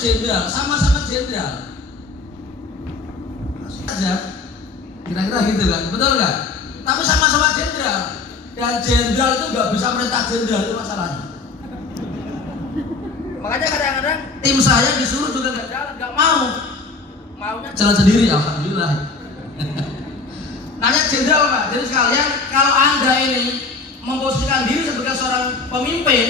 jenderal, sama-sama jenderal. Aja, kira-kira gitu kan, betul nggak? Tapi sama-sama jenderal, dan jenderal itu nggak bisa perintah jenderal, itu masalahnya. Makanya kadang-kadang tim saya disuruh juga nggak jalan, nggak mau, maunya jalan sendiri. Alhamdulillah. Nanya jenderal Pak, jadi sekalian kalau Anda ini memposisikan diri sebagai seorang pemimpin,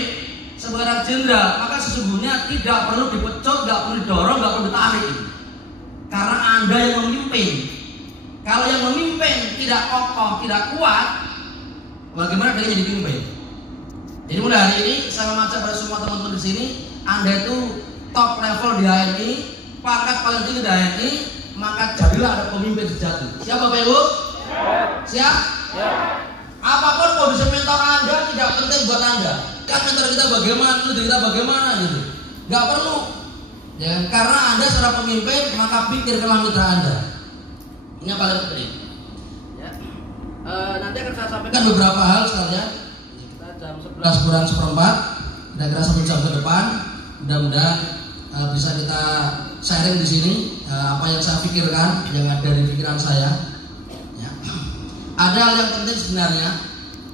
sebagai jenderal, maka sesungguhnya tidak perlu dipecut, nggak perlu didorong, nggak perlu ditarik, karena Anda yang memimpin. Kalau yang memimpin tidak kokoh, tidak kuat, bagaimana dia jadi pemimpin? Jadi mulai hari ini saya mengajak pada semua teman-teman di sini, Anda itu top level di HNI, pangkat paling tinggi di HNI, maka jadilah ada pemimpin sejati. Siap Bapak Ibu? Siap? Ya. Apapun kondisi mental Anda tidak penting buat Anda. Kan mental kita bagaimana, itu kita bagaimana gitu. Gak perlu. Ya, karena Anda seorang pemimpin, maka pikirkanlah mitra Anda. Ini yang paling penting. Ya. Nanti akan saya sampaikan beberapa hal sekalian. Kita jam 11 kurang seperempat, kira-kira 1 jam ke depan. Mudah-mudahan bisa kita sharing di sini apa yang saya pikirkan, yang ada di pikiran saya. Ya. Ada hal yang penting sebenarnya,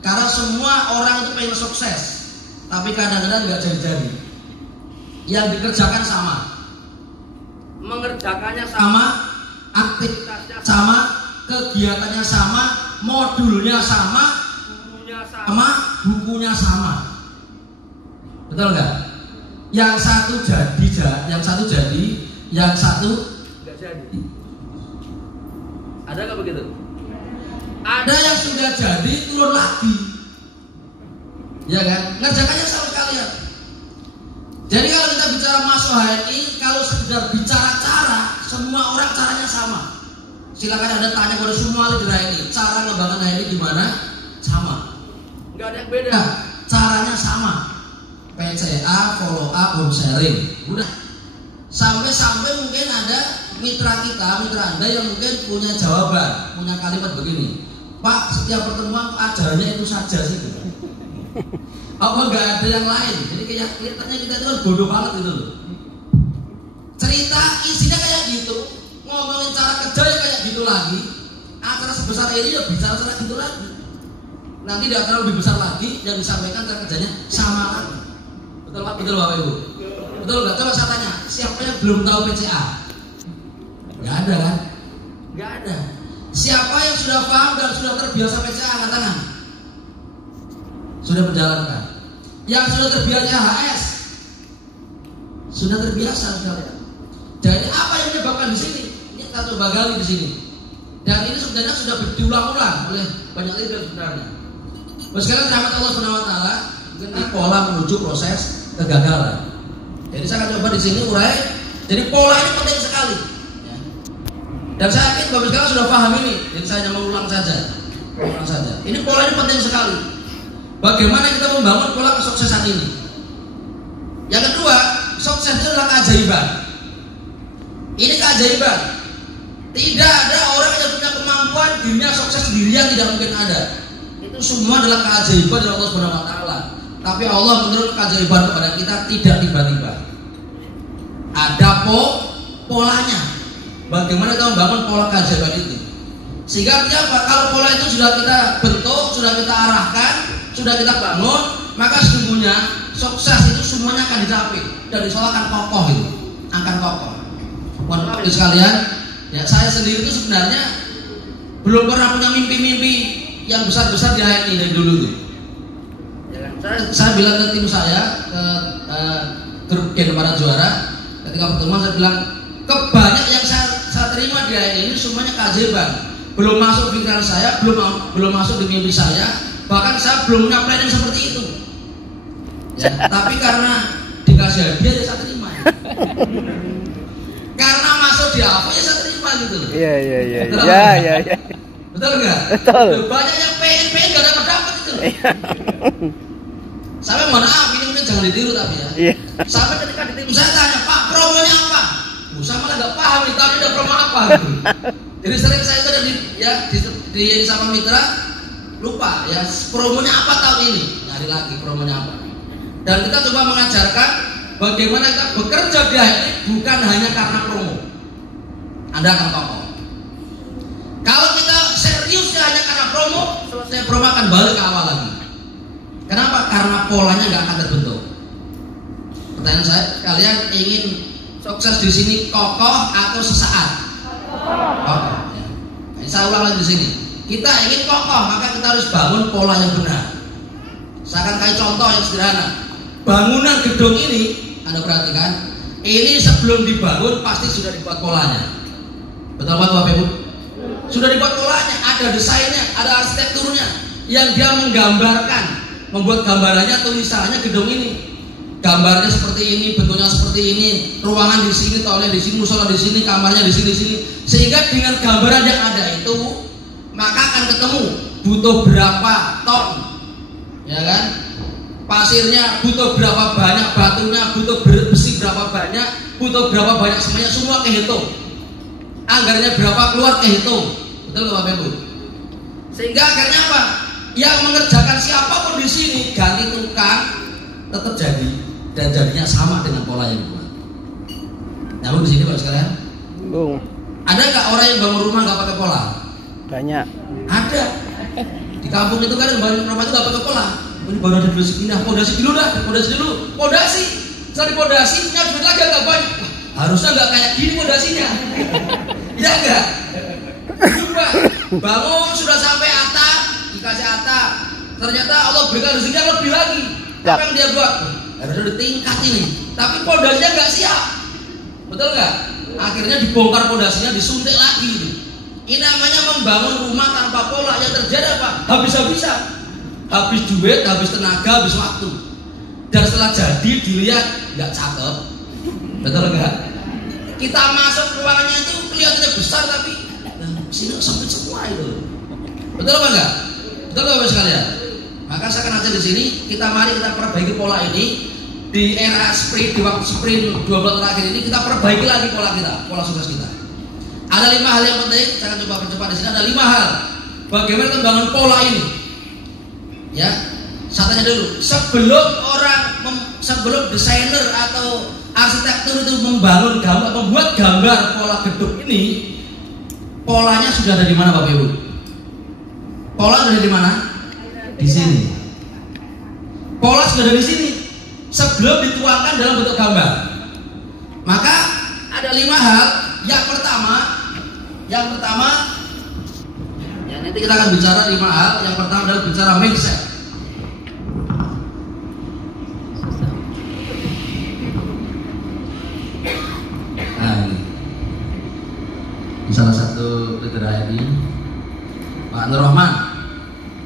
karena semua orang itu pengen sukses, tapi kadang-kadang nggak jadi-jadi. Yang dikerjakan sama, mengerjakannya sama, aktivitasnya sama, kegiatannya sama, modulnya sama, bukunya sama. Betul nggak? Yang satu jadi, yang satu nggak jadi. Ada nggak begitu? Ada yang sudah jadi turun lagi, ya kan? Ngerjakannya sama sekalian. Jadi kalau kita bicara masuk HNI, kalau sekedar bicara cara, semua orang caranya sama. Silakan Anda tanya kepada semua leader HNI, cara ngebangun HNI gimana? Sama. Nggak ada yang beda. Caranya sama. PCA, follow up, home sharing. Udah. Sampai mungkin ada mitra kita, mitra Anda yang mungkin punya jawaban, punya kalimat begini. Pak, setiap pertemuan ajarannya itu saja sih. Apa nggak ada yang lain? Jadi kayak kelihatannya kita itu kan bodoh banget gitu loh. Cerita isinya kayak gitu, ngomongin cara kerja ya kayak gitu lagi. Acara sebesar ini ya bicara cara gitu lagi. Nanti tidak terlalu lebih besar lagi, yang disampaikan cara kerjanya sama lagi. Betul Pak, betul Bapak Ibu. Betul nggak? Coba saya tanya, siapa yang belum tahu PCA? Nggak ada kan? Nggak ada. Siapa yang sudah paham dan sudah terbiasa PCA? Angkat tangan. Sudah menjalankan. Yang sudah terbiasa HS, sudah terbiasa sekalian. Jadi apa yang menyebabkan di sini? Ini kita coba gali di sini. Dan ini sebenarnya sudah diulang-ulang oleh banyak leader sebenarnya. Sekarang rahmat Allah Subhanahu wa taala, ini pola menuju proses kegagalan. Jadi saya akan coba di sini urai. Jadi pola ini penting sekali. Dan saya yakin Bapak sekarang sudah paham ini. Jadi saya hanya mengulang saja. Ini pola ini penting sekali. Bagaimana kita membangun pola kesuksesan ini? Yang kedua, sukses itu adalah keajaiban. Ini keajaiban. Tidak ada orang yang punya kemampuan dirinya sukses sendirian, tidak mungkin ada. Itu semua adalah keajaiban dari Allah Subhanahu wa taala. Tapi Allah menurunkan keajaiban kepada kita tidak tiba-tiba. Ada polanya. Bagaimana kita membangun pola keajaiban itu? Sehingga apa? Kalau pola itu sudah kita bentuk, sudah kita arahkan, sudah kita bangun, maka sesungguhnya sukses itu semuanya akan dicapai dan insya Allah akan kokoh itu, akan kokoh. Mohon maaf sekalian, ya saya sendiri itu sebenarnya belum pernah punya mimpi-mimpi yang besar-besar di HNI dari dulu tuh. Ya, saya bilang ke tim saya, ke grup Gen para juara, ketika pertemuan saya bilang, kebanyak yang saya terima di HNI ini semuanya keajaiban. Belum masuk pikiran saya, belum masuk di mimpi saya. Bahkan saya belum punya planning seperti itu. Ya, tapi karena dikasih hadiah ya saya terima. Karena masuk di apa ya saya terima gitu loh. Iya. Betul nggak? Betul. Banyak yang pengen gak dapat gitu loh. Sampai mohon maaf ini mungkin jangan ditiru tapi ya. Iya. Sampai ketika di tim saya tanya, Pak promonya apa? Saya malah nggak paham nih, tapi ada promo apa gitu. Jadi sering saya itu di sama mitra lupa ya promonya apa tahun ini, nyari lagi promonya apa. Dan kita coba mengajarkan bagaimana kita bekerja di HNI bukan hanya karena promo. Anda akan kokoh. Kalau kita seriusnya hanya karena promo, selesai promo akan balik ke awal lagi. Kenapa? Karena polanya nggak akan terbentuk. Pertanyaan saya, kalian ingin sukses di sini kokoh atau sesaat? Kokoh. Ya. Saya ulang lagi di sini. Kita ingin kokoh, maka kita harus bangun pola yang benar. Saya akan kasih contoh yang sederhana. Bangunan gedung ini, Anda perhatikan, ini sebelum dibangun pasti sudah dibuat polanya. Betul Bapak Ibu? Sudah dibuat polanya, ada desainnya, ada arsitekturnya, yang dia menggambarkan, membuat gambarannya, tulisannya gedung ini. Gambarnya seperti ini, bentuknya seperti ini, ruangan di sini, toilet di sini, musola di sini, kamarnya di sini, sehingga dengan gambaran yang ada itu, maka akan ketemu butuh berapa ton, ya kan? Pasirnya butuh berapa banyak, batunya butuh besi berapa banyak, butuh berapa banyak, semuanya semua kehitung. Anggarannya berapa keluar kehitung, betul Bapak Ibu? Sehingga akhirnya apa? Yang mengerjakan siapapun di sini ganti tukang tetap jadi dan jadinya sama dengan pola yang dibuat. Nyambung di sini Pak sekalian? Bung. Ada nggak orang yang bangun rumah nggak pakai pola? Banyak. Ada. Di kampung itu kan yang bangun rumah itu nggak pakai pola. Ini baru ada duit segini, pondasi dulu dah, pondasi dulu, pondasi. Setelah dipondasi punya duit lagi agak banyak. Harusnya nggak kayak gini pondasinya. Iya enggak? Coba bangun sudah sampai atap, dikasih atap. Ternyata Allah berikan rezeki yang lebih lagi. Apa yang dia buat? Harusnya ditingkat ini. Tapi pondasinya nggak siap. Betul nggak? Akhirnya dibongkar pondasinya, disuntik lagi itu. Ini namanya membangun rumah tanpa pola. Yang terjadi apa? Habis-habisan. Habis duit, habis tenaga, habis waktu. Dan setelah jadi dilihat nggak cakep. Betul nggak? Kita masuk ruangannya itu kelihatannya besar tapi sini sempit semua itu. Betul apa enggak? Betul Bapak sekalian? Maka saya akan ajak di sini, mari kita perbaiki pola ini di era sprint, di waktu sprint 2 bulan terakhir ini kita perbaiki lagi pola kita, pola sukses kita. Ada 5 hal yang penting, saya akan coba percepat di sini. Ada 5 hal bagaimana kita membangun pola ini. Ya, saya tanya dulu, sebelum desainer atau arsitektur itu membuat gambar pola gedung ini, polanya sudah ada di mana Bapak Ibu? Pola sudah di mana? Di sini. Pola sudah ada di sini sebelum dituangkan dalam bentuk gambar. Maka ada 5 hal. Yang pertama, ya nanti kita akan bicara 5 hal. Yang pertama adalah bicara mindset. Nah, ini salah satu leader HNI, Pak Nur Rahman.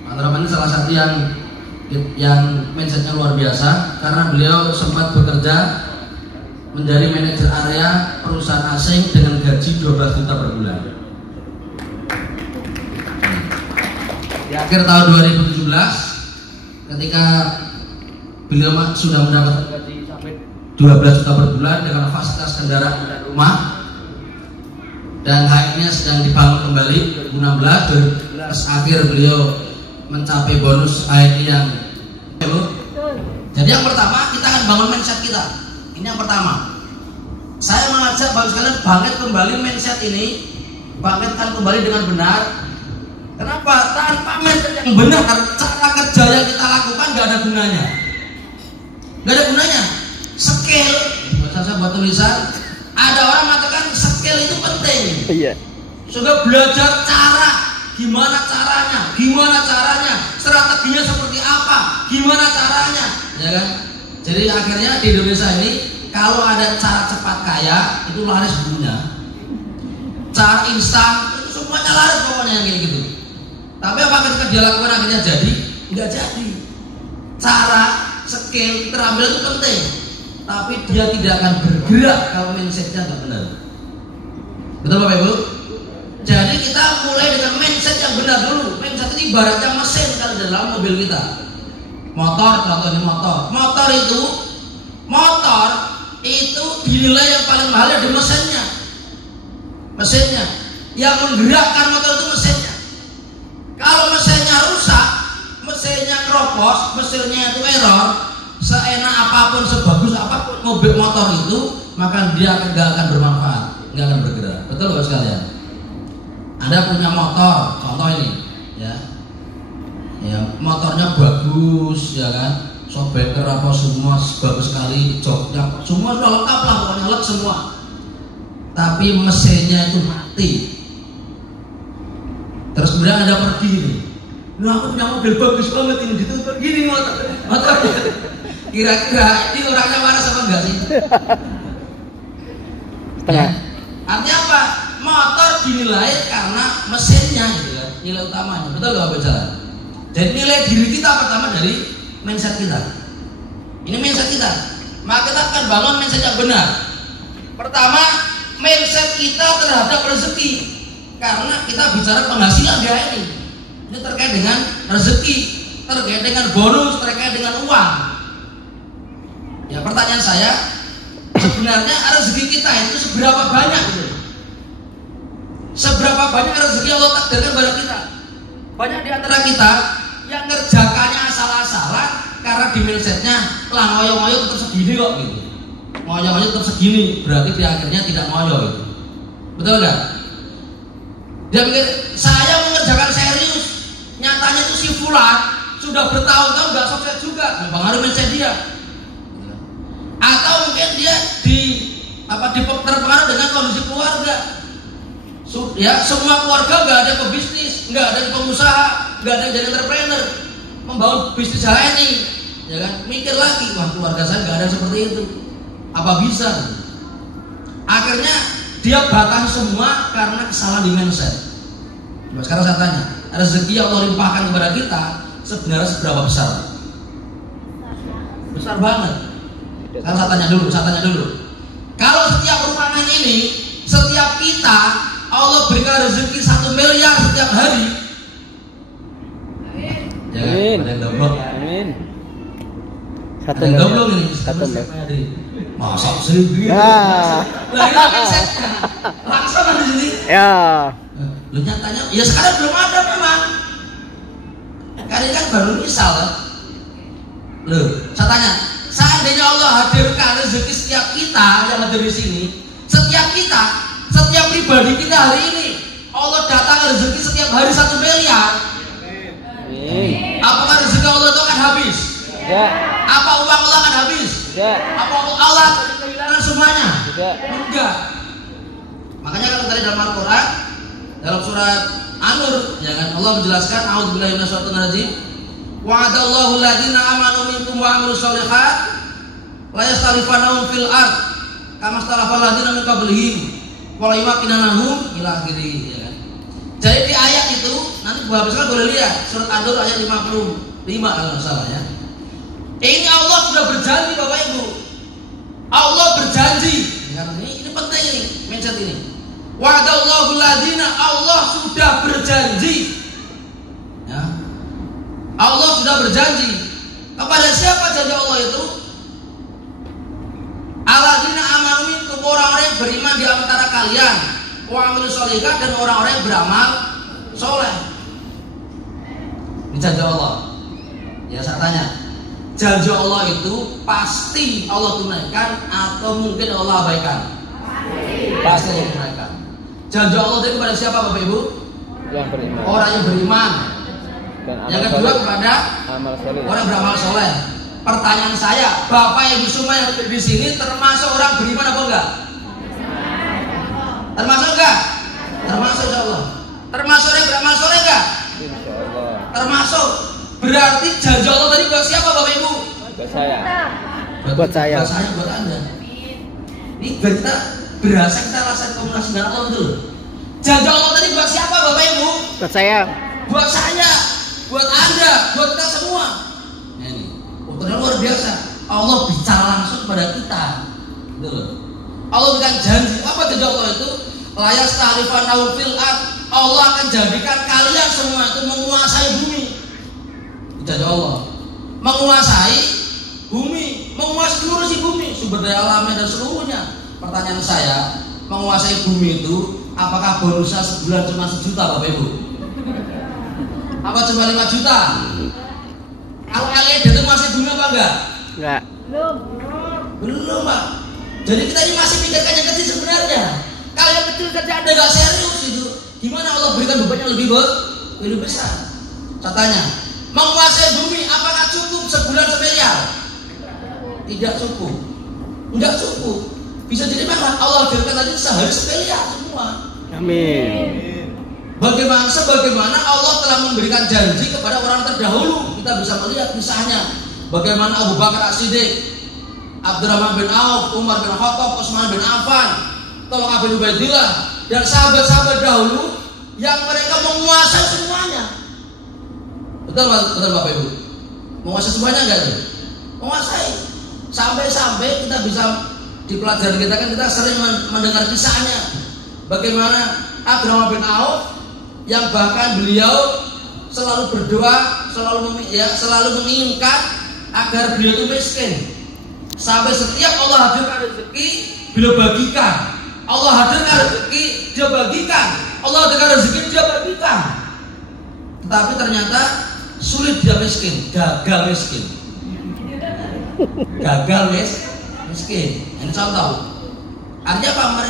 Pak Nur Rahman ini salah satu yang mindsetnya luar biasa karena beliau sempat bekerja menjadi manajer area perusahaan asing dengan gaji 12 juta per bulan. Di akhir tahun 2017, ketika beliau sudah mendapatkan gaji sampai 12 juta per bulan dengan fasilitas kendaraan dan rumah, dan HNI-nya sedang dibangun kembali 2016, akhir beliau mencapai bonus HNI yang jadi yang pertama kita akan bangun mindset kita. Ini yang pertama. Saya mengajak Bapak sekalian bangkit kembali mindset ini, bangkitkan kembali dengan benar. Kenapa? Tanpa mindset yang benar, cara kerja yang kita lakukan gak ada gunanya. Gak ada gunanya. Skill, saya buat tulisan. Ada orang mengatakan skill itu penting. Iya. Sudah belajar gimana caranya, strateginya seperti apa, gimana caranya, ya kan? Jadi akhirnya di Indonesia ini kalau ada cara cepat kaya itu laris bukunya, cara instan itu semuanya laris pokoknya yang kayak gitu. Tapi apa ketika dia lakukan akhirnya jadi? Nggak jadi. Cara, skill, terambil itu penting, tapi dia tidak akan bergerak kalau mindsetnya nggak benar. Betul Bapak Ibu? Jadi kita mulai dengan mindset yang benar dulu. Mindset ini ibaratnya mesin kalau dalam mobil kita. Motor, contohnya motor itu dinilai yang paling mahal di mesinnya. Yang menggerakkan motor itu mesinnya. Kalau mesinnya rusak, mesinnya keropos, mesinnya itu error, seenak apapun, sebagus apapun mobil motor itu, maka dia nggak akan bermanfaat, nggak akan bergerak. Betul nggak sekalian? Anda punya motor, contoh ini, ya motornya bagus, ya kan, shockbreaker apa semua bagus sekali, joknya semua sudah lengkap lah, pokoknya lengkap semua. Tapi mesinnya itu mati. Terus kemudian Anda pergi nih, nah aku punya mobil bagus banget ini, ditutup gini motornya. Kira-kira ini orangnya waras apa enggak sih? Setengah. Artinya apa? Motor dinilai karena mesinnya gitu kan, nilai utamanya. Betul nggak Pak Jalan? Jadi nilai diri kita pertama dari mindset kita. Ini mindset kita. Maka kita akan bangun mindset yang benar. Pertama, mindset kita terhadap rezeki. Karena kita bicara penghasilan dia ini. Ini terkait dengan rezeki, terkait dengan bonus, terkait dengan uang. Ya, pertanyaan saya, sebenarnya rezeki kita itu seberapa banyak gitu? Seberapa banyak rezeki Allah takdirkan pada kita? Banyak di antara kita yang ngerjakannya asal-asalan karena di mindsetnya lah ngoyo-ngoyo tetap segini kok gitu. Ngoyo-ngoyo tetap segini, berarti di akhirnya tidak ngoyo gitu. Betul nggak? Dia pikir saya mengerjakan serius, nyatanya itu si fulan sudah bertahun-tahun nggak sukses juga, mempengaruhi mindset dia. Atau mungkin dia terpengaruh dengan kondisi keluarga. Ya, semua keluarga nggak ada pebisnis, nggak ada pengusaha, nggak ada jadi entrepreneur, membangun bisnis ini, ya kan? Mikir lagi, wah keluarga saya nggak ada seperti itu, apa bisa? Akhirnya dia batasi semua karena kesalahan di mindset. Nah, sekarang saya tanya, rezeki yang Allah limpahkan kepada kita sebenarnya seberapa besar? Besar banget. Sekarang saya tanya dulu. Kalau setiap ruangan ini, setiap kita Allah berikan rezeki 1 miliar setiap hari. Ya, amin. Ada yang double. Amin. Ada yang double ini setiap hari. Masa sih? Ya. Lah itu mindsetnya. Langsung di sini. Ya. Lu nyatanya, ya sekarang belum ada memang. Karena kan baru misal. Loh, saya tanya, seandainya Allah hadirkan rezeki setiap kita yang ada di sini, setiap pribadi kita hari ini, Allah datang rezeki setiap hari 1 miliar. Amin. Apakah rezeki Allah itu akan habis? Ya. Apa uang Allah akan habis? Ya. Apa Allah akan kehilangan semuanya? Tidak. Enggak. Makanya kalau tadi dalam Al-Quran, dalam surat An-Nur, ya kan, Allah menjelaskan, a'udzubillahi minasyaitonir rajim. Wa'adallahu alladziina aamanu minkum wa 'amilus shalihaat la yastarifannahum fil ard kama istarafal ladziina min qablihim wa la yumakkinannahum ila akhirih, ya kan. Jadi di ayat itu nanti Bu Habis boleh lihat surat An-Nur ayat 55 kalau enggak salah ya. Ini Allah sudah berjanji Bapak Ibu. Allah berjanji. Ya, ini penting ini mindset ini. Wa'adallahu alladziina, Allah sudah berjanji. Ya. Allah sudah berjanji. Kepada siapa janji Allah itu? Alladzina amanu minkum, orang-orang yang beriman di antara kalian, wa amilus sholihat, dan orang-orang yang beramal soleh. Ini janji Allah. Ya saya tanya, janji Allah itu pasti Allah tunaikan atau mungkin Allah abaikan? Pasti Allah tunaikan. Janji Allah itu kepada siapa Bapak Ibu? Yang beriman. Orang yang beriman. Yang kedua kepada orang beramal soleh. Pertanyaan saya, Bapak Ibu semua yang di sini termasuk orang beriman apa enggak? Termasuk enggak? Termasuk insyaallah. Termasuk orang beramal soleh enggak? Insyaallah. Termasuk. Berarti janji Allah tadi buat siapa Bapak Ibu? Buat saya. Buat saya, buat Anda. Ini kita berasa kita rasakan komunikasi dengan Allah dulu. Janji Allah tadi buat siapa Bapak Ibu? Buat saya. Buat saya, buat Anda, buat kita semua. Nah, ini ternyata luar biasa. Allah bicara langsung pada kita. Gitu. Allah berikan janji. Apa janji Allah itu? La yastarifannahum fil ard. Allah akan jadikan kalian semua itu menguasai bumi. Janji Allah. Menguasai bumi, menguasai seluruh si bumi, sumber daya alamnya dan seluruhnya. Pertanyaan saya, menguasai bumi itu apakah bonusnya sebulan cuma 1 juta Bapak Ibu? Apa cuma 5 juta? Kalau LED itu masih bumi apa enggak? Enggak. Belum, Pak. Jadi kita ini masih pikirkan yang kecil sebenarnya. Kalau yang kecil saja Anda nggak serius itu, gimana Allah berikan beban yang lebih besar? Contohnya, menguasai bumi apakah cukup sebulan semiliar? Tidak cukup. Enggak cukup. Bisa jadi memang Allah berikan tadi sehari semiliar semua. Amin. Sebagaimana Allah telah memberikan janji kepada orang terdahulu. Kita bisa melihat misalnya bagaimana Abu Bakar As-Siddiq, Abdurrahman bin Auf, Umar bin Khattab, Utsman bin Affan, Thalqah bin Ubaidillah, dan sahabat-sahabat dahulu yang mereka menguasai semuanya. Betul Bapak Ibu? Menguasai semuanya enggak itu? Menguasai. Sampai-sampai kita bisa di pelajaran kita kan kita sering mendengar kisahnya. Bagaimana Abdurrahman bin Auf yang bahkan beliau selalu berdoa, selalu menginginkan agar beliau itu miskin. Sampai setiap Allah hadirkan rezeki, beliau bagikan. Allah hadirkan rezeki, dia bagikan. Allah hadirkan rezeki, dia bagikan. Tetapi ternyata sulit dia miskin, gagal miskin. Gagal miskin. Ini contoh. Artinya apa?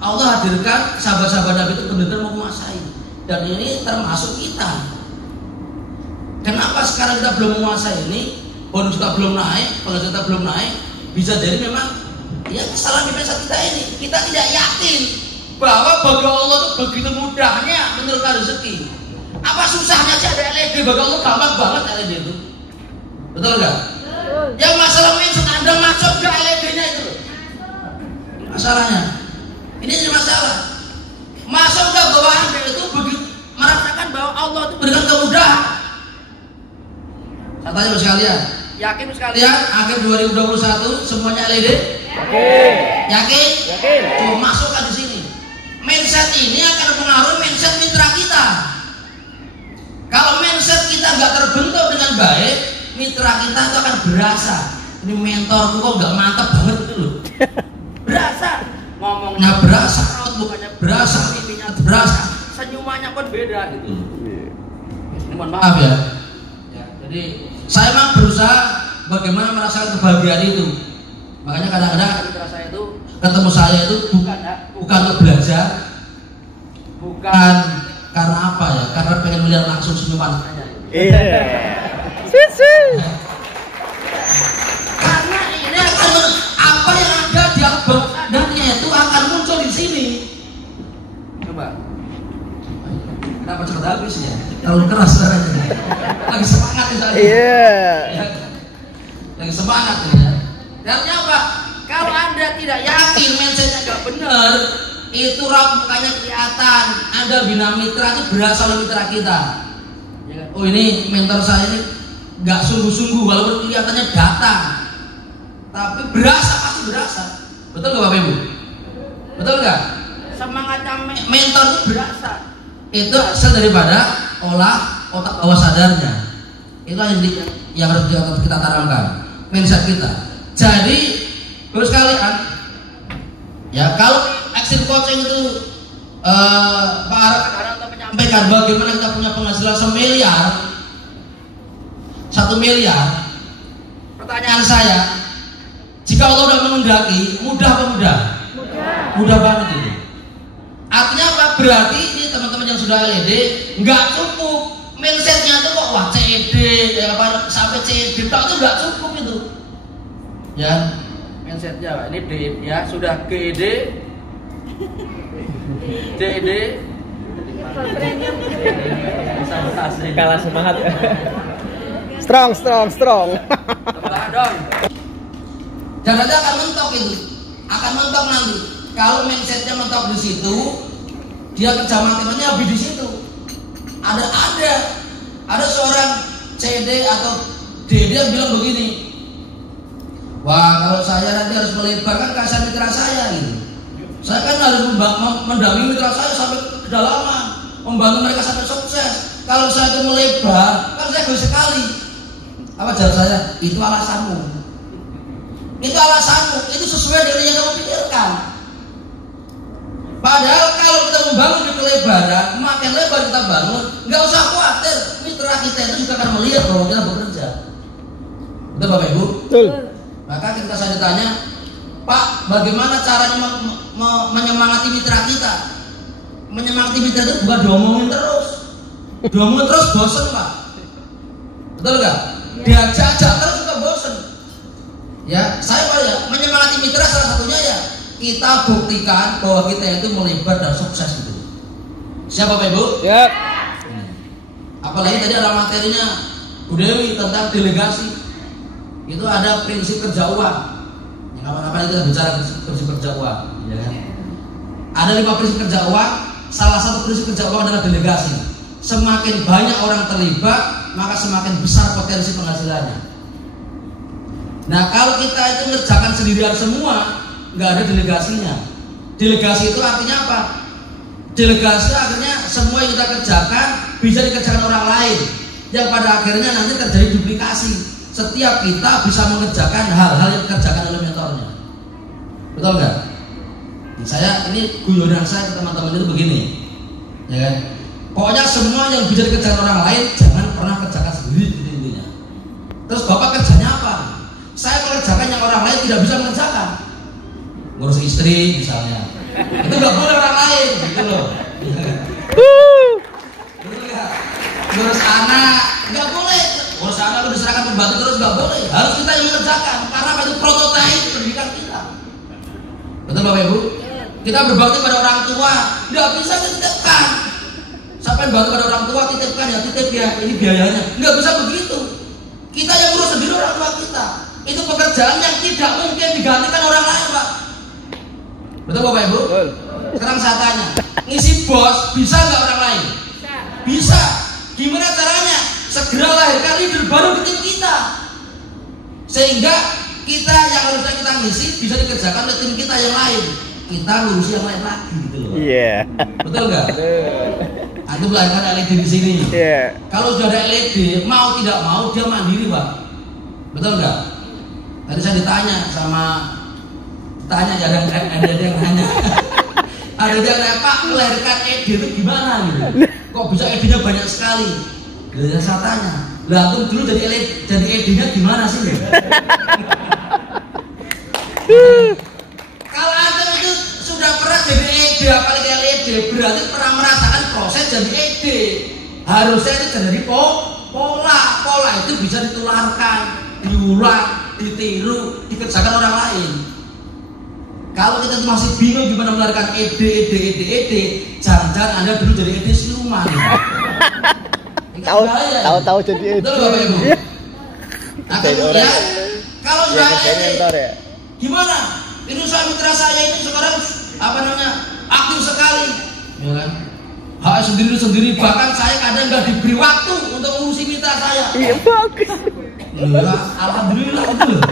Allah hadirkan sahabat-sahabat Nabi itu benar-benar menguasai. Dan ini termasuk kita. Kenapa sekarang kita belum menguasai ini? Bonus kita belum naik, bonus kita belum naik. Bisa jadi memang ya kesalahan di masa kita ini. Kita tidak yakin bahwa bagi Allah itu begitu mudahnya menurunkan rezeki. Apa susahnya sih ada LED? Bagi Allah gampang banget LED itu. Betul nggak? Yang masalah mindset Anda masuk ke LED-nya itu. Masalahnya. Ini jadi masalah. Masuk ke bawah Anda itu begitu merasakan bahwa Allah itu berikan kemudahan. Saya tanya sekalian, yakin sekalian akhir 2021 semuanya LED? Yakin? Yakin. Tuh masukkan di sini. Mindset ini akan mempengaruhi mindset mitra kita. Kalau mindset kita nggak terbentuk dengan baik, mitra kita itu akan berasa. Ini mentorku kok nggak mantap banget itu loh. Berasa. Ngomongnya berasa, bukannya berasa, mimpinya berasa, senyumannya pun beda gitu. Mohon maaf ya. Jadi saya memang berusaha bagaimana merasakan kebahagiaan itu. Makanya kadang-kadang ketemu saya itu bukan untuk belajar, bukan karena apa ya? Karena pengen melihat langsung senyuman saya. Iya. Karena ini akan apa yang ada di alam bawah sadarnya itu akan muncul di sini. Coba. Kenapa cepat habis ya? Terlalu keras suaranya. Lagi semangat nih saya. Iya. Lagi semangat nih ya. Artinya apa? Kalau Anda tidak yakin mindsetnya nggak benar, itu raut mukanya kelihatan. Anda bina mitra itu berasal dari mitra kita. Oh ini mentor saya ini nggak sungguh-sungguh walaupun kelihatannya datang, tapi berasa pasti berasa. Betul nggak Bapak Ibu? Betul nggak? Semangatnya mentor itu berasa. Itu asal daripada olah otak bawah sadarnya. Itulah yang harus kita tanamkan mindset kita. Jadi terus kalian ya kalau action coaching itu Pak Arang menyampaikan bagaimana kita punya penghasilan 1 miliar. Pertanyaan saya, jika Allah sudah mengendaki, mudah apa mudah? Mudah banget itu. Artinya apa? Berarti ini teman-teman yang sudah LED nggak cukup mindsetnya itu kok wah CED ya apa sampai CED itu nggak cukup itu. Ya mindsetnya Pak, ini D ya sudah GED, DED, Kalah semangat. Strong. Tepuk dong. Dan nanti akan mentok itu, akan mentok nanti. Kalau mindsetnya mentok di situ, dia kerja matematikanya habis di situ. Ada seorang CD atau DD yang bilang begini, wah kalau saya nanti harus melebarkan kasar mitra saya gitu. Saya kan harus mendampingi mitra saya sampai kedalaman, membantu mereka sampai sukses. Kalau saya itu melebar, kan saya gagal sekali. Apa jawab saya? Itu alasanmu. Itu alasanmu. Itu sesuai dengan yang kamu pikirkan. Padahal kalau kita membangun di kelebaran, makin lebar kita bangun, nggak usah khawatir. Mitra kita itu juga akan melihat bahwa kita bekerja. Betul Bapak Ibu? Betul. Maka ketika saya ditanya, Pak, bagaimana caranya menyemangati mitra kita? Menyemangati mitra itu bukan diomongin terus. Diomongin terus bosen, Pak. Betul nggak? Diajak-ajak terus juga bosen. Ya, saya Pak ya, menyemangati mitra salah satunya ya kita buktikan bahwa kita itu melebar dan sukses itu. Siapa Pak Ibu? Yap. Apalagi tadi ada materinya Bu Dewi tentang delegasi. Itu ada prinsip kerja uang. Yang kapan-kapan kita bicara prinsip kerja uang, ya kan? Ada 5 prinsip kerja uang. Salah satu prinsip kerja uang adalah delegasi. Semakin banyak orang terlibat, maka semakin besar potensi penghasilannya. Nah, kalau kita itu ngerjakan sendirian semua, nggak ada delegasinya. Delegasi itu artinya apa? Delegasi akhirnya semua yang kita kerjakan bisa dikerjakan orang lain, yang pada akhirnya nanti terjadi duplikasi. Setiap kita bisa mengerjakan hal-hal yang dikerjakan oleh mentornya. Betul nggak? Saya ini guyonan saya ke teman-teman itu begini, ya kan? Pokoknya semua yang bisa dikerjakan orang lain jangan pernah kerjakan sendiri, gitu intinya. Terus Bapak kerjanya apa? Saya mengerjakan yang orang lain tidak bisa mengerjakan. Ngurus istri misalnya, itu nggak boleh orang lain, gitu loh. Betul nggak? Ngurus anak nggak boleh. Ngurus anak lu diserahkan pembantu terus nggak boleh. Harus kita yang mengerjakan. Karena itu prototipe pendidikan kita. Betul Bapak Ibu? Kita berbakti pada orang tua, nggak bisa dititipkan. Sampai bantu pada orang tua, titipkan ya, titip ya, ini biayanya. Nggak bisa begitu. Kita yang urus sendiri orang tua kita. Itu pekerjaan yang tidak mungkin digantikan orang lain, Pak. Betul Bapak Ibu? Betul. Sekarang saya tanya, ngisi bos bisa nggak orang lain? Bisa. Gimana caranya? Segera lahirkan leader baru di tim kita, sehingga kita yang harusnya kita ngisi bisa dikerjakan oleh tim kita yang lain. Kita ngurus yang lain lagi, gitu loh. Iya. Betul nggak? Itu belajar LED di sini. Iya. Kalau sudah ada LED, mau tidak mau dia mandiri, Pak. Betul nggak? Tadi saya ditanya ya ada yang nanya. Ada yang nanya, Pak, melahirkan LED itu gimana gitu? Kok bisa LED-nya banyak sekali? Lalu saya tanya, lah antum dulu jadi LED-nya gimana sih? Kalau antum itu sudah pernah jadi LED, apalagi LED, berarti pernah merasakan proses jadi LED. Harusnya itu jadi pola itu bisa ditularkan, diulang, ditiru, dikerjakan orang lain. Kalau kita masih bingung gimana menularkan ide, jangan-jangan Anda dulu jadi ide siluman. Tahu jadi ide. Betul Bapak Ibu. Nah, kemudian kalau sudah ide, gimana? Ini suami mitra saya ini sekarang aktif sekali, ya kan? Hak sendiri, bahkan saya kadang nggak diberi waktu untuk ngurusi mitra saya. Iya bagus. Ya, alhamdulillah itu loh.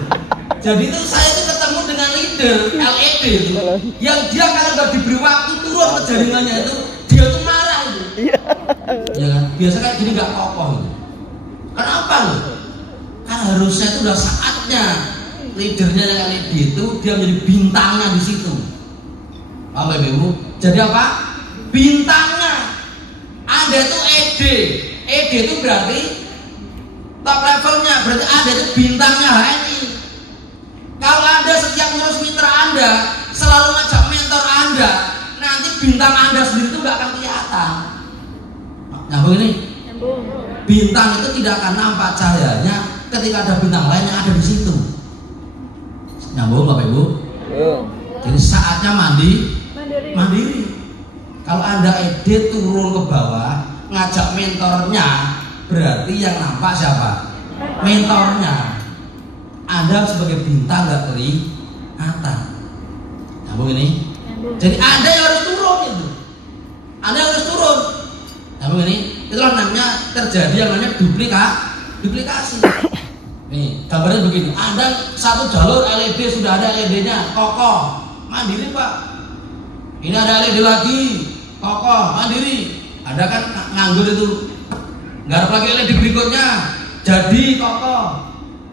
Jadi itu saya itu ketemu dengan leader LED itu, yang dia kalau nggak diberi waktu turun ke jaringannya itu, dia tuh marah itu. Iya. Ya kan? Biasa kayak gini nggak kokoh itu. Kenapa loh? Kan harusnya itu udah saatnya leadernya yang LED itu dia menjadi bintangnya di situ. Bapak Ibu, jadi apa? Bintangnya. Anda itu ED itu berarti top levelnya, berarti Anda itu bintangnya HNI. Kalau Anda setiap ngurus mitra Anda selalu ngajak mentor Anda, nanti bintang Anda sendiri itu nggak akan kelihatan. Nyambung ini? Bintang itu tidak akan nampak cahayanya ketika ada bintang lain yang ada di situ. Nyambung Bapak Ibu? Jadi saatnya mandiri. Kalau Anda edit turun ke bawah, ngajak mentornya, berarti yang nampak siapa? Mentornya. Anda sebagai bintang nggak kelihatan. Nyambung ini? Jadi Anda yang harus turun itu. Anda harus turun. Nyambung ini? Itulah namanya terjadi yang namanya duplikasi. Nih, gambarnya begini. Anda satu jalur LED sudah ada LED-nya, kokoh, mandiri Pak. Ini ada LED lagi, kokoh, mandiri. Ada kan nganggur itu, nggak ada lagi LED berikutnya, jadi kokoh,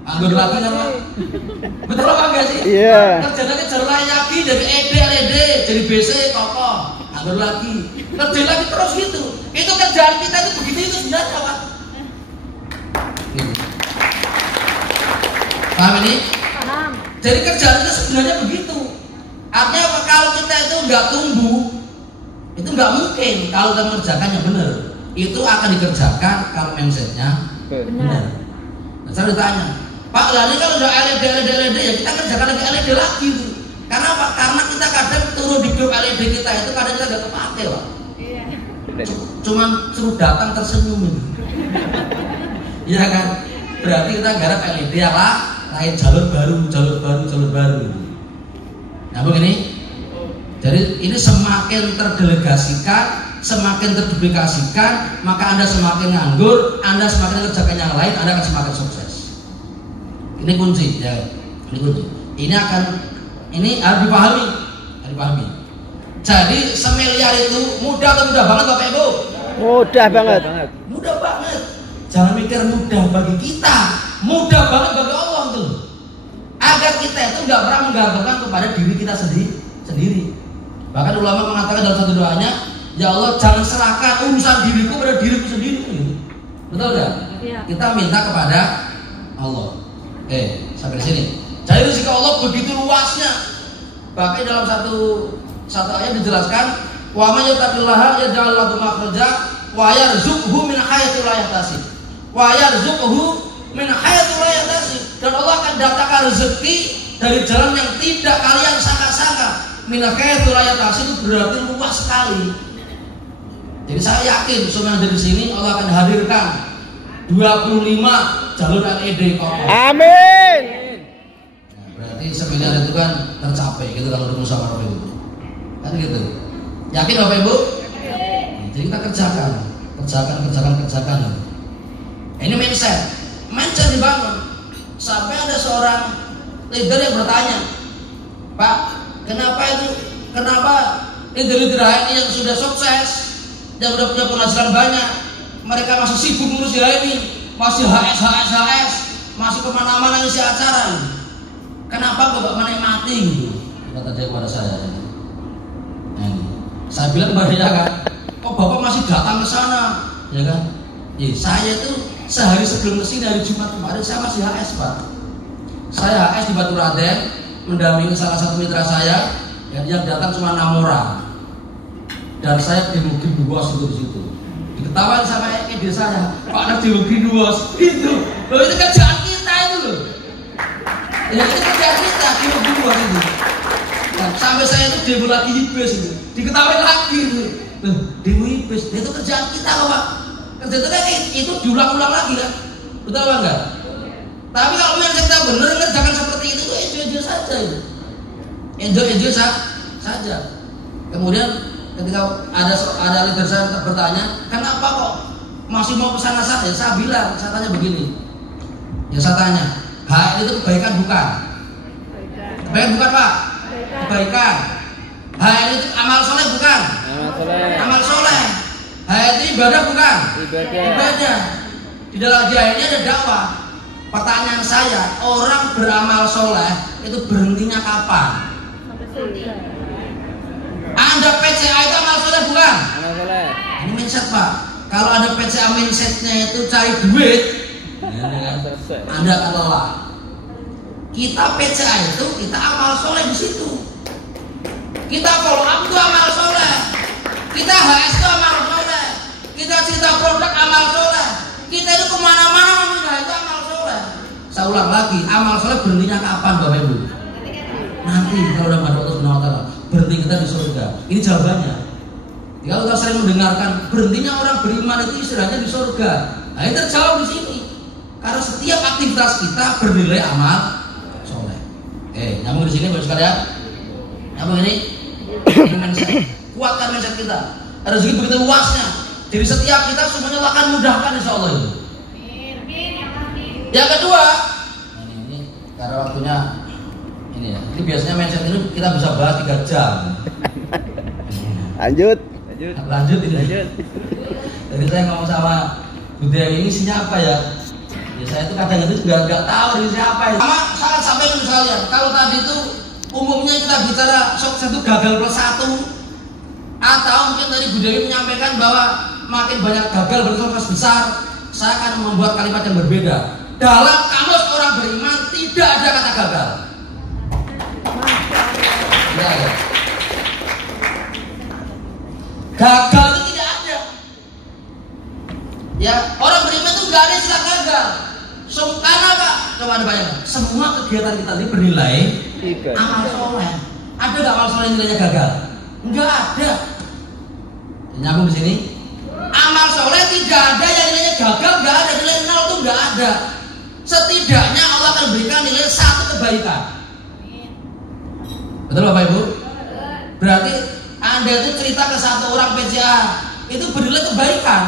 nganggur lagi kan Pak. Betul apa enggak sih? Iya. Kerjanya jalur lagi dari LED, jadi BC, kokoh, nganggur lagi, kerja lagi terus gitu. Itu kerjaan kita itu begitu itu sebenarnya Pak. Paham ini? Paham. Jadi kerjaan itu sebenarnya begitu. Artinya apa? Kalau kita itu nggak tumbuh, itu nggak mungkin kalau kita mengerjakannya benar. Itu akan dikerjakan kalau mindsetnya benar. Nah, saya ditanya, Pak Lani kalau udah LED ya kita kerjakan lagi LED lagi tuh. Karena apa? Karena kita kadang turun di grup LED kita itu kadang kita nggak kepake Pak. Iya. Cuman suruh datang tersenyum ini. Iya kan? Berarti kita garap LED apa? Lain jalur baru. Nah begini. Jadi ini semakin terdelegasikan, semakin terduplikasikan, maka Anda semakin nganggur, Anda semakin kerjakan yang lain, Anda akan semakin sukses. Ini kunci, ya. Ini kunci. Ini harus dipahami. Jadi semiliar itu mudah atau mudah banget Bapak Ibu? Mudah banget. Mudah banget. Jangan mikir mudah bagi kita, mudah banget bagi Allah tuh. Agar kita itu nggak pernah menggantungkan kepada diri kita sendiri. Bahkan ulama mengatakan dalam satu doanya, ya Allah jangan serahkan urusan diriku pada diriku sendiri. Betul nggak? Iya. Kita minta kepada Allah. Sampai sini. Jadi rezeki Allah begitu luasnya. Bahkan dalam satu ayat dijelaskan, wa may yattaqillaha yaj'al lahu makhraja wa yarzuqhu min haitsu la yahtasib. Dan Allah akan datangkan rezeki dari jalan yang tidak kalian sangka-sangka. Min haitsu la yahtasib itu berarti luas sekali. Jadi saya yakin semua yang ada di sini Allah akan hadirkan 25 jalur LED kokoh. Amin. Nah, berarti 9 itu kan tercapai gitu kalau udah musyawarah itu. Kan gitu. Yakin Bapak Ibu? Jadi kita kerjakan. Ini mindset dibangun. Sampai ada seorang leader yang bertanya, Pak, kenapa leader-leader ini yang sudah sukses, yang sudah punya penghasilan banyak, mereka masih sibuk ngurus ini, masih HS, masih kemana-mana ngisi acara. Kenapa Bapak menikmati gitu? Kata dia kepada saya. Saya bilang kepada dia kan, kok Bapak masih datang ke sana, ya kan? Saya itu sehari sebelum kesini hari Jumat kemarin saya masih HS Pak. Saya HS di Batu Raden, mendampingi salah satu mitra saya yang datang cuma 6 orang. Dan saya dimugin bos itu di situ. Diketawain sama ide saya, Pak Nak dimugin bos. Itu kerjaan kita itu loh. Ya itu kerjaan kita dimugin bos itu. Nah, sampai saya itu demo lagi hibes itu, diketawain lagi itu. Demo hibes, itu kerjaan kita loh Pak. Kerjaan kita itu diulang-ulang lagi kan, betul apa enggak? Tapi kalau mindset kita benar ngerjakan seperti itu enjoy saja itu, enjoy saja. Kemudian ketika ada leader saya bertanya, kenapa kok masih mau kesana saja? Saya bilang, saya tanya begini, ya saya tanya, itu kebaikan bukan? Kebaikan bukan Pak? Kebaikan. Itu amal soleh bukan? Amal soleh. Itu ibadah bukan? Ibadah. Di dalam ayat ini ada dakwah. Pertanyaan saya, orang beramal soleh itu berhentinya kapan? Anda PCA itu amal soleh bukan? Amal soleh. Ini mindset Pak. Kalau ada PCA mindsetnya itu cari duit, Anda akan lelah. Kita PCA itu kita amal soleh di situ. Kita follow up itu amal soleh. Kita HS itu amal soleh. Kita cinta produk amal soleh. Kita itu kemana-mana memindah itu amal soleh. Saya ulang lagi, amal soleh berhentinya kapan Bapak Ibu? Nanti kalau udah pada Allah Subhanahu wa taala. Berhenti kita di surga. Ini jawabannya. Kalau kita sering mendengarkan berhentinya orang beriman itu istilahnya di surga. Nah ini terjawab di sini. Karena setiap aktivitas kita bernilai amal soleh. Nyambung di sini Bapak sekalian. Nyambung ini. Kuatkan mindset kita. Rezeki begitu luasnya. Jadi setiap kita semuanya akan mudahkan insya Allah itu. Yang kedua, ini karena waktunya ini ya. Ini biasanya mindset ini kita bisa bahas 3 jam. Lanjut ini. Jadi saya ngomong sama Bu Dewi ini isinya apa ya? Ya saya itu kadang itu juga nggak tahu ini siapa ya. Sama sangat sampai ke kalian. Kalau tadi itu umumnya kita bicara sukses itu gagal +1, atau mungkin tadi Bu Dewi menyampaikan bahwa makin banyak gagal bersukses besar. Saya akan membuat kalimat yang berbeda. Dalam kamus orang beriman tidak tidak ada kata gagal. Tidak ada. Gagal itu tidak ada. Ya, orang beriman itu nggak ada istilah gagal. Karena apa? Coba Anda bayangkan, semua kegiatan kita ini bernilai amal soleh. Ada nggak amal soleh nilainya gagal? Nggak ada. Nyambung di sini. Amal soleh tidak ada yang nilainya gagal, nggak ada, nilai nol itu nggak ada. Setidaknya Allah akan berikan nilai 1 kebaikan. Betul Bapak Ibu? Berarti Anda itu cerita ke satu orang PCA itu bernilai kebaikan,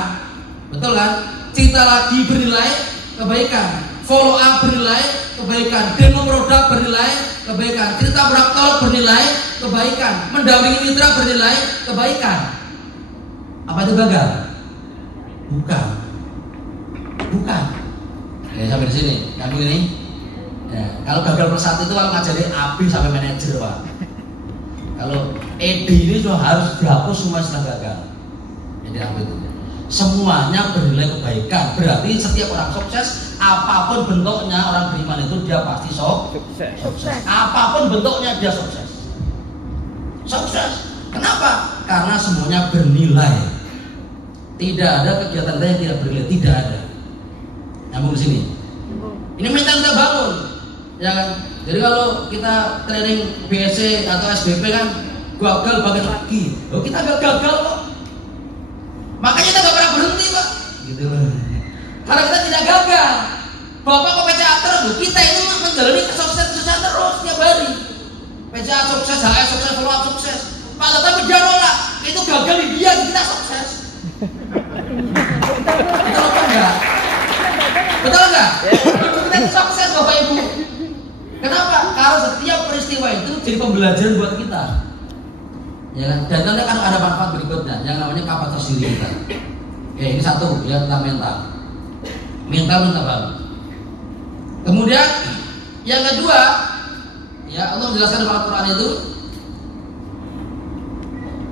betul kan? Cerita lagi bernilai kebaikan, follow up bernilai kebaikan, demo produk bernilai kebaikan, cerita produk bernilai kebaikan, mendampingi mitra bernilai kebaikan. Apa itu gagal? Bukan. Bukan. Ya sampai di sini, nyambung ini. Ya, kalau gagal persatu itu kalau ngajari AB sampai manajer, Pak. Kalau ED ini sudah harus dihapus semua istilah gagal. Jadi apa itu? Semuanya bernilai kebaikan. Berarti setiap orang sukses, apapun bentuknya orang beriman itu dia pasti sukses. Apapun bentuknya dia sukses. Sukses. Kenapa? Karena semuanya bernilai. Tidak ada kegiatan yang tidak bernilai, tidak ada. Nyambung di sini. Ini mental kita bangun, ya kan? Jadi kalau kita training BSC atau SBP kan gagal bangkit lagi. Oh kita gagal kok. Makanya kita gak pernah berhenti Pak. Gitu. Karena kita tidak gagal. Bapak kok PCA terus, kita ini menjalani kesuksesan terus tiap hari. PCA sukses, HS sukses, follow up sukses. Padahal tapi dia nolak, itu gagal di dia, kita sukses. Betul apa enggak? Betul enggak? Kita sukses Bapak Ibu. Kenapa? Karena setiap peristiwa itu jadi pembelajaran buat kita. Ya kan? Dan nanti akan ada manfaat berikutnya yang namanya kapasitas diri kita. Oke, ini satu ya tentang mental. Mental banget. Kemudian yang kedua, ya Allah menjelaskan dalam Al-Qur'an itu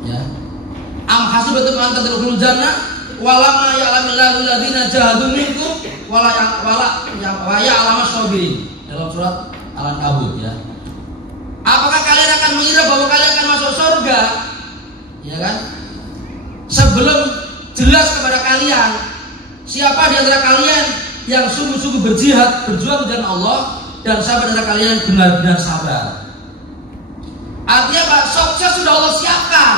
ya. Am hasibatum an tadkhulul jannah walama ya'lamillahu alladziina jahadu minkum wala ya'lamas sabirin. Dalam surat Al-Ankabut ya. Apakah kalian akan mengira bahwa kalian akan masuk surga? Ya kan? Sebelum jelas kepada kalian siapa di antara kalian yang sungguh-sungguh berjihad, berjuang di jalan Allah, dan siapa di antara kalian yang benar-benar sabar. Artinya Pak, sukses sudah Allah siapkan.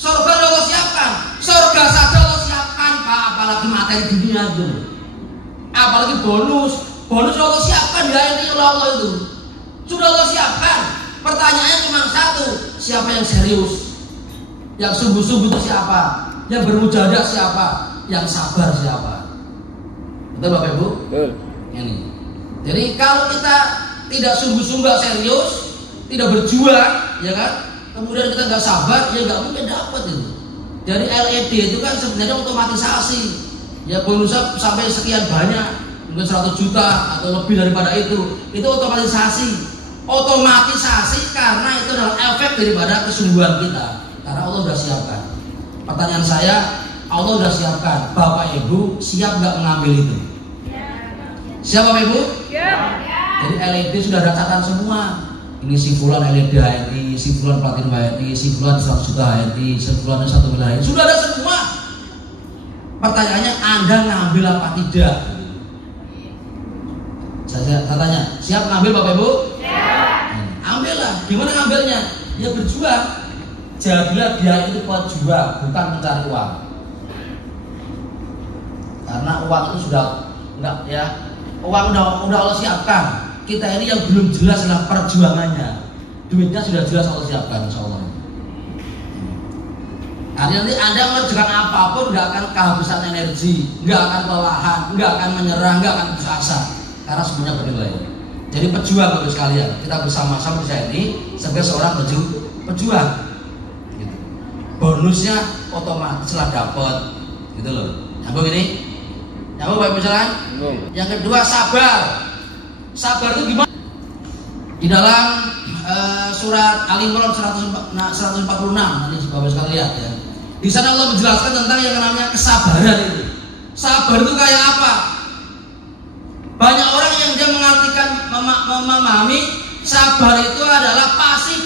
Surga sudah Allah siapkan. Surga saja Allah siapkan Pak, apalagi materi dunia itu. Apalagi bonus sudah Allah siapkan ya ini oleh Allah itu. Sudah Allah siapkan. Pertanyaannya cuma satu, siapa yang serius? Yang sungguh-sungguh itu siapa? Yang bermujahadah siapa? Yang sabar siapa? Betul Bapak Ibu? Betul. Ini. Jadi kalau kita tidak sungguh-sungguh serius, tidak berjuang, ya kan? Kemudian kita nggak sabar, ya nggak mungkin dapat itu. Jadi LED itu kan sebenarnya otomatisasi. Ya bonusnya sampai sekian banyak, mungkin 100 juta atau lebih daripada itu otomatisasi. Otomatisasi karena itu adalah efek daripada kesungguhan kita. Karena Allah sudah siapkan. Pertanyaan saya, Allah sudah siapkan. Bapak Ibu siap nggak mengambil itu? Siap Bapak Ibu? Jadi LED sudah ada catatan semua. Ini si fulan LED HNI, si fulan platinum HNI, si fulan 100 juta HNI, si fulan 1 miliar HNI. Sudah ada semua. Pertanyaannya Anda ngambil apa tidak? Saya tanya, siap ngambil Bapak Ibu? Ambillah. Gimana ngambilnya? Ya berjuang. Jadilah dia itu pejuang, bukan mencari uang. Karena uang itu sudah enggak ya. Uang udah Allah siapkan. Kita ini yang belum jelas adalah perjuangannya. Duitnya sudah jelas Allah siapkan insyaallah. Nanti Anda mengerjakan apapun nggak akan kehabisan energi, nggak akan kelelahan, nggak akan menyerah, nggak akan putus asa. Karena semuanya bernilai. Jadi pejuang Bapak sekalian, kita bersama-sama di sini sebagai seorang pejuang. Gitu. Bonusnya otomatis lah dapat, gitu loh. Nyambung ini? Nyambung Bapak sekalian? Yang kedua sabar. Sabar itu gimana? Di dalam surat Al-Imran 146 nanti Bapak sekalian ya. Di sana Allah menjelaskan tentang yang namanya kesabaran itu. Sabar itu kayak apa? Banyak orang yang dia mengatakan mengartikan memahami sabar itu adalah pasif.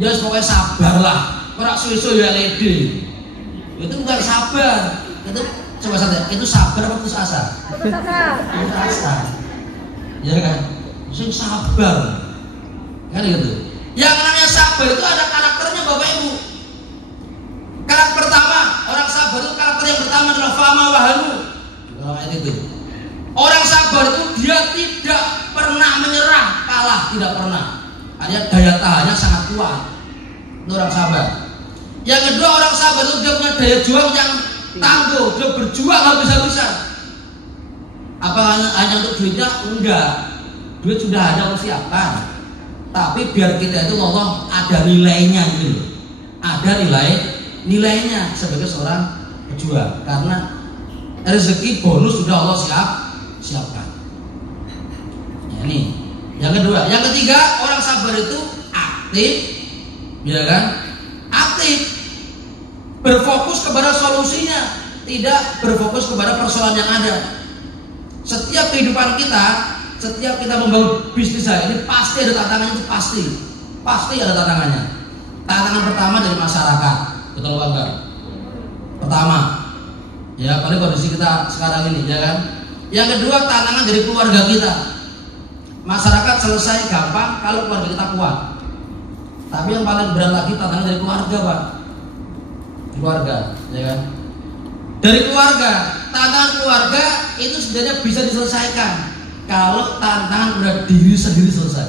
Ya pokoknya sabar lah. Ora suwe-suwe ya LED. Itu bukan sabar. Itu coba saja. Itu sabar apa putus asa? Putus asa. Putus asa. Ya kan? Sing sabar. Kan gitu. Yang namanya sabar itu ada karakternya Bapak Ibu. Karakter pertama, orang sabar itu karakter yang pertama adalah fama wahanu. Kalau ayat itu. Orang sabar itu dia tidak pernah menyerah, kalah, tidak pernah. Artinya daya tahannya sangat kuat. Itu orang sabar. Yang kedua, orang sabar itu dia punya daya juang yang tangguh, dia berjuang habis-habisan. Apa hanya untuk duitnya? Enggak. Duit sudah ada, persiapan. Tapi biar kita itu Allah ada nilainya gitu. Ada nilainya sebagai seorang pejuang. Karena rezeki bonus sudah Allah siapkan. Ya, ini yang kedua. Yang ketiga, orang sabar itu aktif, ya kan? Aktif, berfokus kepada solusinya, tidak berfokus kepada persoalan yang ada. Setiap kehidupan kita, setiap kita membangun bisnis ini pasti ada tantangannya, itu pasti ada tantangannya. Tantangan pertama dari masyarakat, betul enggak? Pertama, ya pada kondisi kita sekarang ini, ya kan? Yang kedua, tantangan dari keluarga kita. Masyarakat selesai gampang kalau keluarga kita kuat. Tapi yang paling berat lagi tantangan dari keluarga, Pak. Keluarga, ya kan? Dari keluarga, tantangan keluarga itu sebenarnya bisa diselesaikan kalau tantangan udah diri sendiri selesai.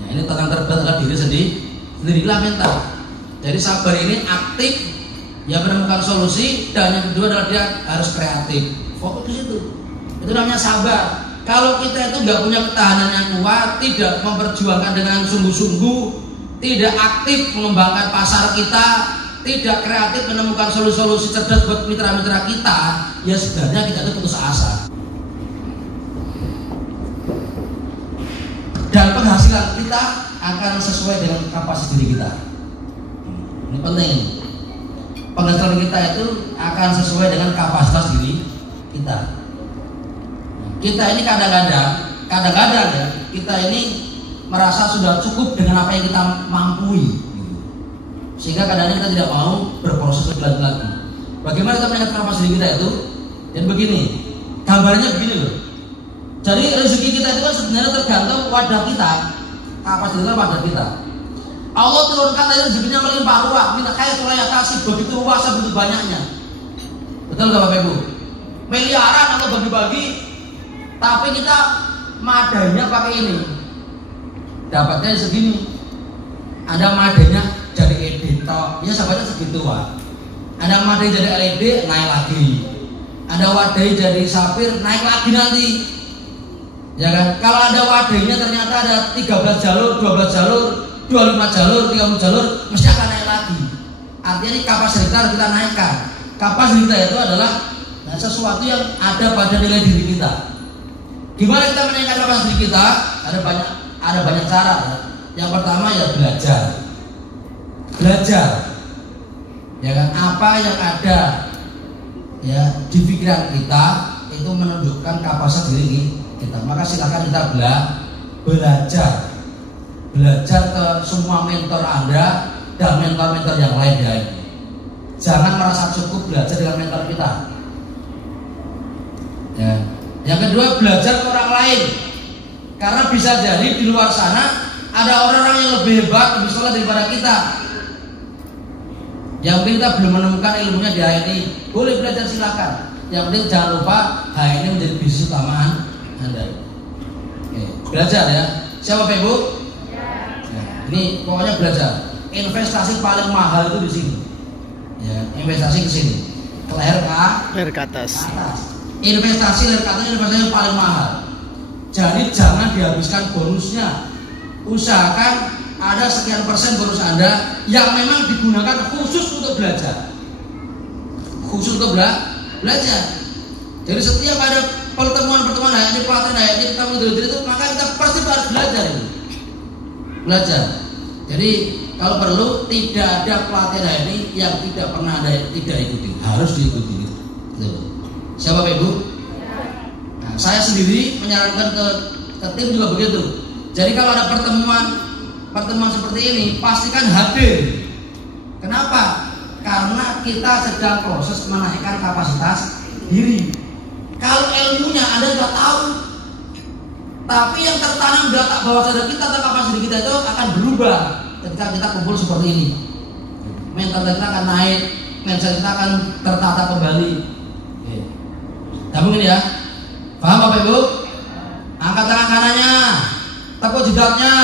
Ya, ini tantangan terberat adalah diri sendirilah mental. Jadi sabar ini aktif, ya menemukan solusi, dan yang kedua adalah dia harus kreatif. Fokus ke situ. Itu namanya sabar. Kalau kita itu nggak punya ketahanan yang kuat, tidak memperjuangkan dengan sungguh-sungguh, tidak aktif mengembangkan pasar kita, tidak kreatif menemukan solusi-solusi cerdas buat mitra-mitra kita, ya sebenarnya kita itu putus asa. Dan penghasilan kita akan sesuai dengan kapasitas diri kita. Ini penting. Penghasilan kita itu akan sesuai dengan kapasitas diri kita. Kita ini kadang-kadang ya, kita ini merasa sudah cukup dengan apa yang kita mampu, sehingga kadang-kadang kita tidak mau berproses lebih lagi. Bagaimana kita meningkatkan kapasitas diri kita itu? Dan begini, gambarnya begini loh. Jadi rezeki kita itu kan sebenarnya tergantung wadah kita, kapasitas wadah kita. Allah turunkan tadi rezekinya melimpah ruah, minta kaya raya kasih, begitu luas, begitu banyaknya. Betul nggak Bapak Ibu? Miliaran atau bagi-bagi, tapi kita madanya pakai ini, dapatnya segini. Ada madanya jadi LED, ya sahabatnya segitu Pak. Ada madanya jadi LED, naik lagi. Ada wadahnya jadi sapir, naik lagi nanti. Ya kan? Kalau ada wadahnya ternyata ada 13 jalur, 12 jalur, 25 jalur, 30 jalur, mesti akan naik lagi. Artinya ini kapasitas kita naikkan. Kapasitas kita itu adalah sesuatu yang ada pada nilai diri kita. Gimana kita menaikkan kapasitas diri kita? Ada banyak cara. Ya. Yang pertama ya belajar. Ya kan? Apa yang ada ya di pikiran kita itu menunjukkan kapasitas diri kita. Maka silakan kita belajar ke semua mentor Anda dan mentor-mentor yang lain ya. Jangan merasa cukup belajar dengan mentor kita. Ya. Yang kedua, belajar ke orang lain. Karena bisa jadi di luar sana ada orang-orang yang lebih hebat, lebih soleh daripada kita. Yang penting kita belum menemukan ilmunya di HNI, boleh belajar silakan. Yang penting jangan lupa HNI menjadi bisnis utama Anda. Oke, belajar ya. Siapa Pak Ibu? Ya, ini pokoknya belajar. Investasi paling mahal itu di sini. Ya, investasi ke sini. Ke leher ke atas. Investasi leher ke atas, investasi yang paling mahal. Jadi jangan dihabiskan bonusnya. Usahakan ada sekian persen bonus Anda yang memang digunakan khusus untuk belajar. Khusus untuk belajar. Jadi setiap ada pertemuan ini pelatihan ini kita itu, maka kita pasti harus belajar ini. Belajar. Jadi kalau perlu tidak ada pelatihan ini yang tidak pernah Anda tidak ikuti, harus diikuti. Siapa Pak Ibu? Nah, saya sendiri menyarankan ke tim juga begitu. Jadi kalau ada pertemuan seperti ini, pastikan hadir. Kenapa? Karena kita sedang proses menaikkan kapasitas diri. Kalau ilmunya Anda sudah tahu, tapi yang tertanam di otak bawah sadar kita atau kapasitas diri kita itu akan berubah ketika kita kumpul seperti ini. Mental kita akan naik, mindset kita akan tertata kembali. Gabung ini ya. Paham Bapak Ibu? Angkat tangan kanannya, tepuk jidatnya.